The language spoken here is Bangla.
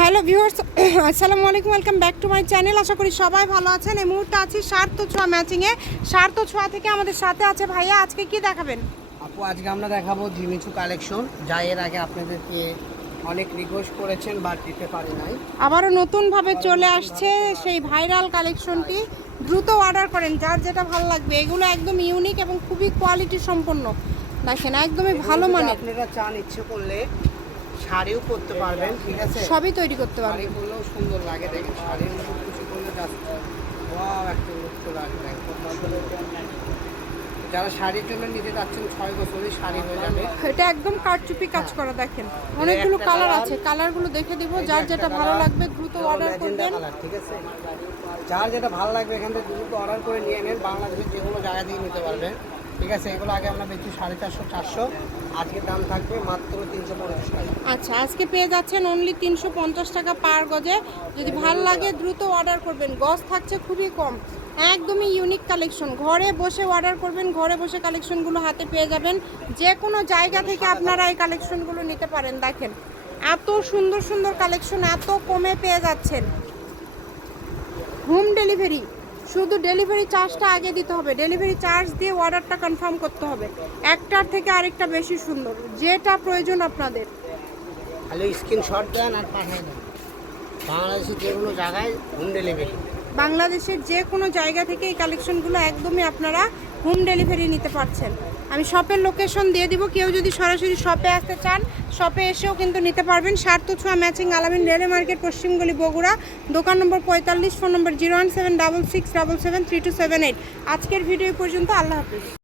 হ্যালো ভিউয়ার্স আসসালামু আলাইকুম welcome back to my channel. আশা করি সবাই ভালো আছেন। এই মুহূর্তে আছি সার্থ ছোঁয়া ম্যাচিংয়ে সার্থ ছোঁয়া থেকে আমাদের সাথে আছে ভাইয়া আজকে কি দেখাবেন? আপু আজকে আমরা দেখাবো জিমিচু কালেকশন। যা এর আগে আপনাদেরকে অনেক রিকোয়েস্ট করেছেন বা দিতে পারি নাই। আবারও নতুনভাবে চলে আসছে সেই ভাইরাল কালেকশনটি। দ্রুত অর্ডার করেন যার যেটা ভালো লাগবে। এগুলো একদম ইউনিক এবং খুবই কোয়ালিটি সম্পন্ন। দেখেন একদমই ভালো যদি আপনারা চান ইচ্ছে করলে শাড়িও পরতে পারবেন ঠিক আছে? সবই তৈরি করতে পারবেন। শাড়ি পরলেও সুন্দর লাগে দেখেন শাড়ির মতো কিছু করলে ওয়াও একটা লুক চলে আসবে যারা শাড়ির জন্য নিতে যাচ্ছেন ছয় বছরই শাড়ি হয়ে যাবে। এটা একদম কারচুপি কাজ করা দেখেন। অনেকগুলো কালার। আছে কালারগুলো দেখে দিব যার যেটা ভালো লাগবে দ্রুত অর্ডার করবেন। ঠিক আছে? যার যেটা ভালো লাগবে এখান থেকে দ্রুত অর্ডার করে নিয়ে নেন বাংলাদেশের যে কোনো জায়গা থেকে নিতে পারবেন। ঠিক আছে, এগুলো আগে আমরা বেশি সাড়ে চারশো চারশো। আজকে দাম থাকবে মাত্র তিনশো পঞ্চাশ টাকা। আচ্ছা আজকে পেয়ে যাচ্ছেন অনলি তিনশো পঞ্চাশ টাকা পার গজে। যদি ভালো লাগে দ্রুত অর্ডার করবেন। গজ থাকছে খুবই কম, একদমই ইউনিক কালেকশন ঘরে বসে অর্ডার করবেন, ঘরে বসে কালেকশনগুলো হাতে পেয়ে যাবেন। যে কোনো জায়গা থেকে আপনারা এই কালেকশনগুলো নিতে পারেন। দেখেন, এত সুন্দর সুন্দর কালেকশন এত কমে পেয়ে যাচ্ছেন। হোম ডেলিভারি শুধু ডেলিভারি চার্জটা আগে দিতে হবে। ডেলিভারি চার্জ দিয়ে অর্ডারটা কনফার্ম করতে হবে। একটার থেকে আরেকটা বেশি সুন্দর। যেটা প্রয়োজন আপনাদের। খালি স্ক্রিনশট দেন আর পাঠিয়ে দেন। বাংলাদেশের যে কোনো জায়গায় হোম ডেলিভারি বাংলাদেশের যে কোনো জায়গা থেকে এই কালেকশনগুলো একদমই আপনারা হোম ডেলিভারি নিতে পারছেন। আমি শপের লোকেশন দিয়ে দিব। কেউ যদি সরাসরি শপে আসতে চান, শপে এসেও কিন্তু নিতে পারবেন। সার্থ ছোঁয়া ম্যাচিং আলামিন রেলে মার্কেট, পশ্চিমগুলি বগুড়া। দোকান নম্বর পঁয়তাল্লিশ, phone number zero one seven double six double seven three two seven eight. আজকের ভিডিও পর্যন্ত, আল্লাহ হাফিজ।